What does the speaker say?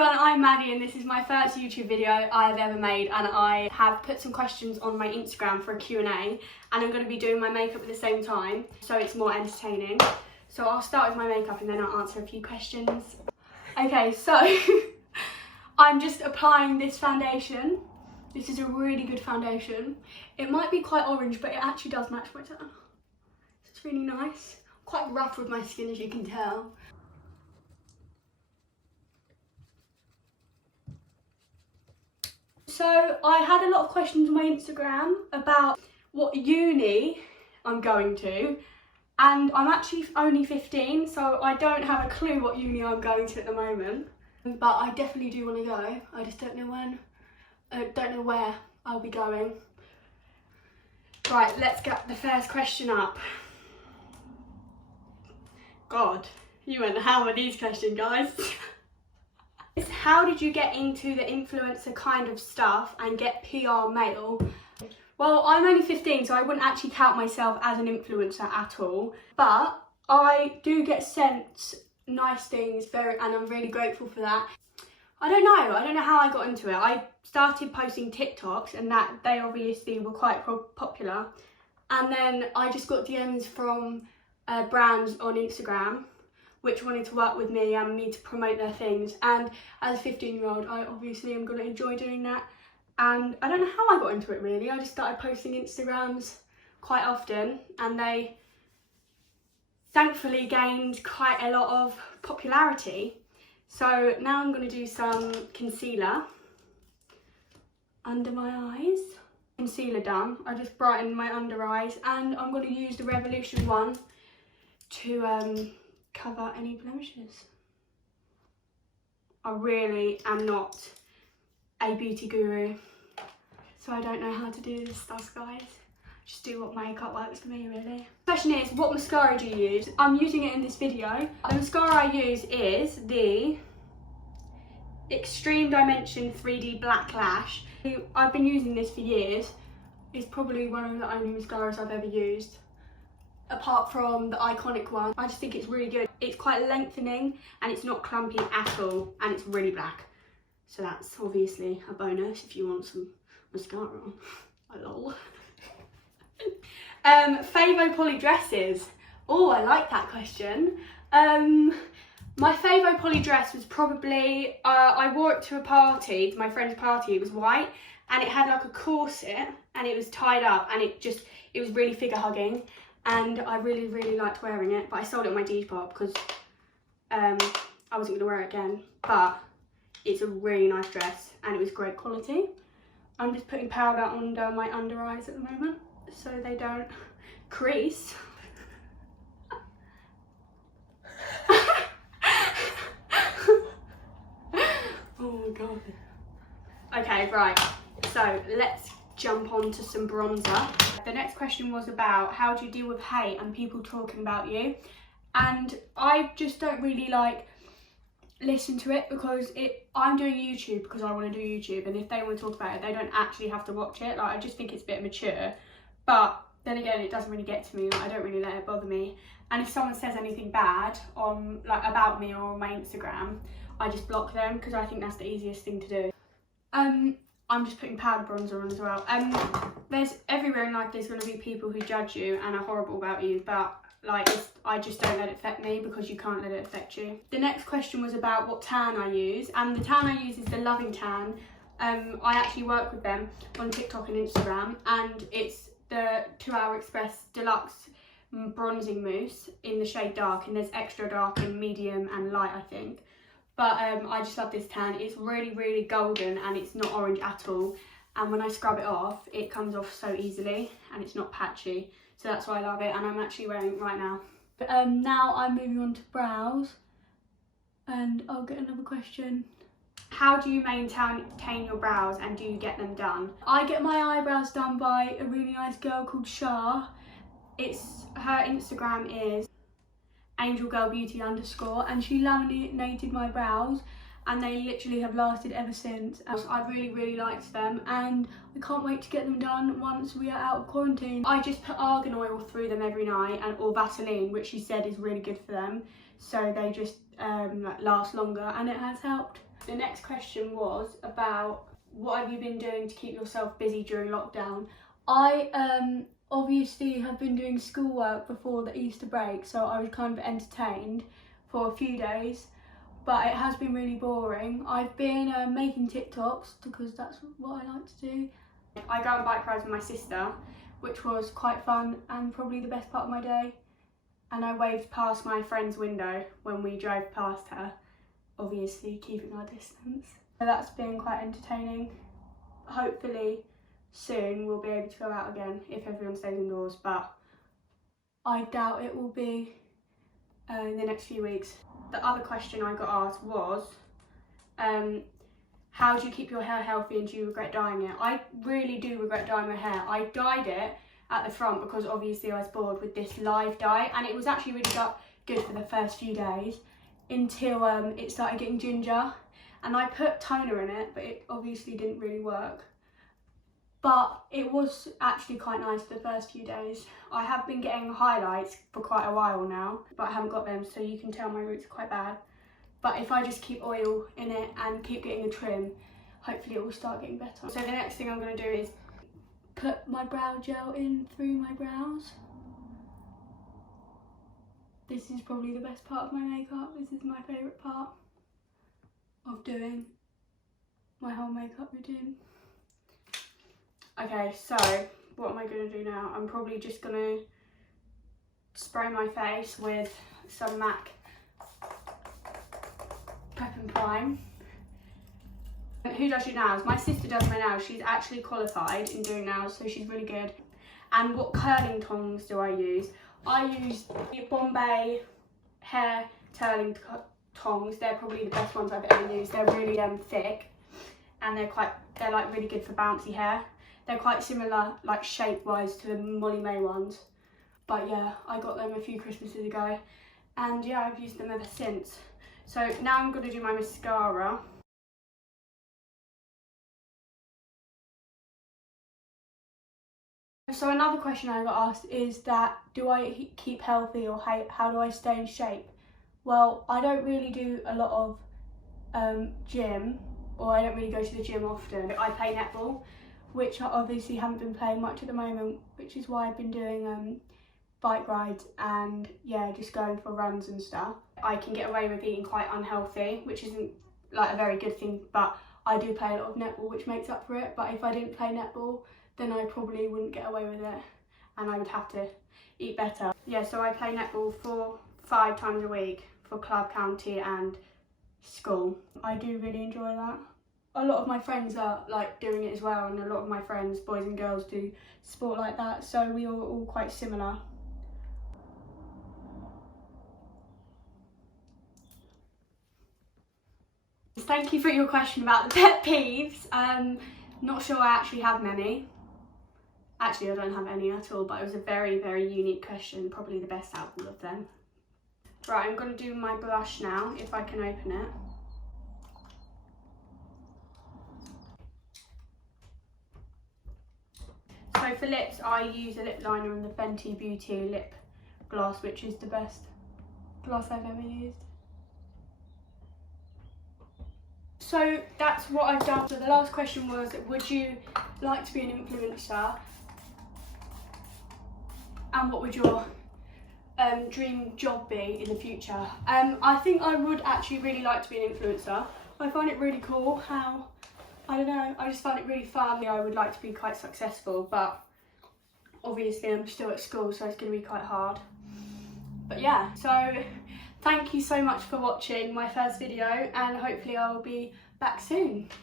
everyone, I'm Maddie and this is my first YouTube video I've ever made, and I have put some questions on my Instagram for a Q&A, and I'm going to be doing my makeup at the same time so it's more entertaining. So I'll start with my makeup and then I'll answer a few questions. Okay, so I'm just applying this foundation. This is a really good foundation. It might be quite orange, but it actually does match my tan. It's really nice. Quite rough with my skin, as you can tell. So I had a lot of questions on my Instagram about what uni I'm going to, and I'm actually only 15, so I don't have a clue what uni I'm going to at the moment. But I definitely do want to go. I just don't know when. I don't know where I'll be going. Right, let's get the first question up. God, you went ham with these questions, guys. How did you get into the influencer kind of stuff and get PR mail? Well, I'm only 15, so I wouldn't actually count myself as an influencer at all. But I do get sent nice things, and I'm really grateful for that. I don't know how I got into it. I started posting TikToks and that they obviously were quite popular. And then I just got DMs from brands on Instagram which wanted to work with me and me to promote their things, and as a 15-year-old I obviously am going to enjoy doing that. And I don't know how I got into it really. I just started posting Instagrams quite often and they thankfully gained quite a lot of popularity. So now I'm going to do some concealer under my eyes. Concealer done, I just brightened my under eyes, and I'm going to use the Revolution one to cover any blemishes. I really am not a beauty guru, so I don't know how to do this stuff, guys. Just do what makeup works for me, really. Question is, what mascara do you use? I'm using it in this video. The mascara I use is the Extreme Dimension 3D Black Lash. I've been using this for years. It's probably one of the only mascaras I've ever used, apart from the iconic one. I just think it's really good. It's quite lengthening and it's not clumpy at all, and it's really black. So that's obviously a bonus if you want some mascara on. Lol. Favo Poly dresses. Oh, I like that question. My Favo Poly dress was probably, I wore it to a party, to my friend's party. It was white and it had like a corset and it was tied up, and it was really figure hugging. And I really liked wearing it, but I sold it on my Depop because I wasn't going to wear it again. But it's a really nice dress and it was great quality. I'm just putting powder under my under eyes at the moment so they don't crease. Oh my god. Okay, right, so let's jump on to some bronzer. The next question was about how do you deal with hate and people talking about you, and I just don't really listen to it because I'm doing YouTube because I want to do YouTube, and if they want to talk about it they don't actually have to watch it. I just think it's a bit mature, but then again it doesn't really get to me. I don't really let it bother me, and if someone says anything bad on about me or on my Instagram, I just block them because I think that's the easiest thing to do. I'm just putting powder bronzer on as well. There's everywhere in life there's going to be people who judge you and are horrible about you, but I just don't let it affect me because you can't let it affect you. The next question was about what tan I use, and the tan I use is the Loving Tan. I actually work with them on TikTok and Instagram, and it's the 2 Hour Express Deluxe Bronzing Mousse in the shade dark, and there's extra dark and medium and light, I think. But I just love this tan. It's really golden and it's not orange at all. And when I scrub it off, it comes off so easily and it's not patchy. So that's why I love it, and I'm actually wearing it right now. Now I'm moving on to brows, and I'll get another question. How do you maintain your brows and do you get them done? I get my eyebrows done by a really nice girl called Shah. Her Instagram is angelgirlbeauty_, and she laminated my brows and they literally have lasted ever since. I really liked them, and I can't wait to get them done once we are out of quarantine. I just put argan oil through them every night, or Vaseline, which she said is really good for them, so they just last longer, and it has helped. The next question was about what have you been doing to keep yourself busy during lockdown? I obviously have been doing schoolwork before the Easter break, so I was kind of entertained for a few days, but it has been really boring. I've been making TikToks because that's what I like to do. I go on bike rides with my sister, which was quite fun and probably the best part of my day. And I waved past my friend's window when we drove past her, obviously keeping our distance. So that's been quite entertaining. Hopefully soon we'll be able to go out again if everyone stays indoors, but I doubt it will be in the next few weeks. The other question I got asked was, how do you keep your hair healthy and do you regret dyeing it? I really do regret dyeing my hair. I dyed it at the front because obviously I was bored with this live dye, and it was actually really good for the first few days until it started getting ginger, and I put toner in it, but it obviously didn't really work. But it was actually quite nice for the first few days. I have been getting highlights for quite a while now, but I haven't got them, so you can tell my roots are quite bad. But if I just keep oil in it and keep getting a trim, hopefully it will start getting better. So the next thing I'm going to do is put my brow gel in through my brows. This is probably the best part of my makeup. This is my favourite part of doing my whole makeup routine. Okay, so what am I going to do now? I'm probably just going to spray my face with some MAC Prep and Prime. Who does your nails? My sister does my nails. She's actually qualified in doing nails, so she's really good. And what curling tongs do I use? I use the Bombay hair curling tongs. They're probably the best ones I've ever used. They're really thick, and they're like really good for bouncy hair. They're quite similar, like shape-wise, to the Molly May ones. But yeah, I got them a few Christmases ago, and yeah, I've used them ever since. So now I'm going to do my mascara. So another question I got asked is that, do I keep healthy, or how do I stay in shape? Well, I don't really do a lot of gym, or I don't really go to the gym often. I play netball, which I obviously haven't been playing much at the moment, which is why I've been doing bike rides and yeah, just going for runs and stuff. I can get away with eating quite unhealthy, which isn't like a very good thing, but I do play a lot of netball, which makes up for it. But if I didn't play netball, then I probably wouldn't get away with it, and I would have to eat better. Yeah, so I play netball 5 times a week for club, county and school. I do really enjoy that. A lot of my friends are like doing it as well, and a lot of my friends, boys and girls, do sport like that, so we are all quite similar. Thank you for your question about the pet peeves. Not sure I actually have many. Actually, I don't have any at all, but it was a very, very unique question, probably the best out of all of them. Right, I'm going to do my blush now, if I can open it. So for lips, I use a lip liner and the Fenty Beauty lip gloss, which is the best gloss I've ever used. So that's what I've done. So the last question was, would you like to be an influencer? And what would your dream job be in the future? I think I would actually really like to be an influencer. I find it really cool how, I don't know, I just find it really fun. I would like to be quite successful, but obviously I'm still at school, so it's going to be quite hard. But yeah, so thank you so much for watching my first video, and hopefully I will be back soon.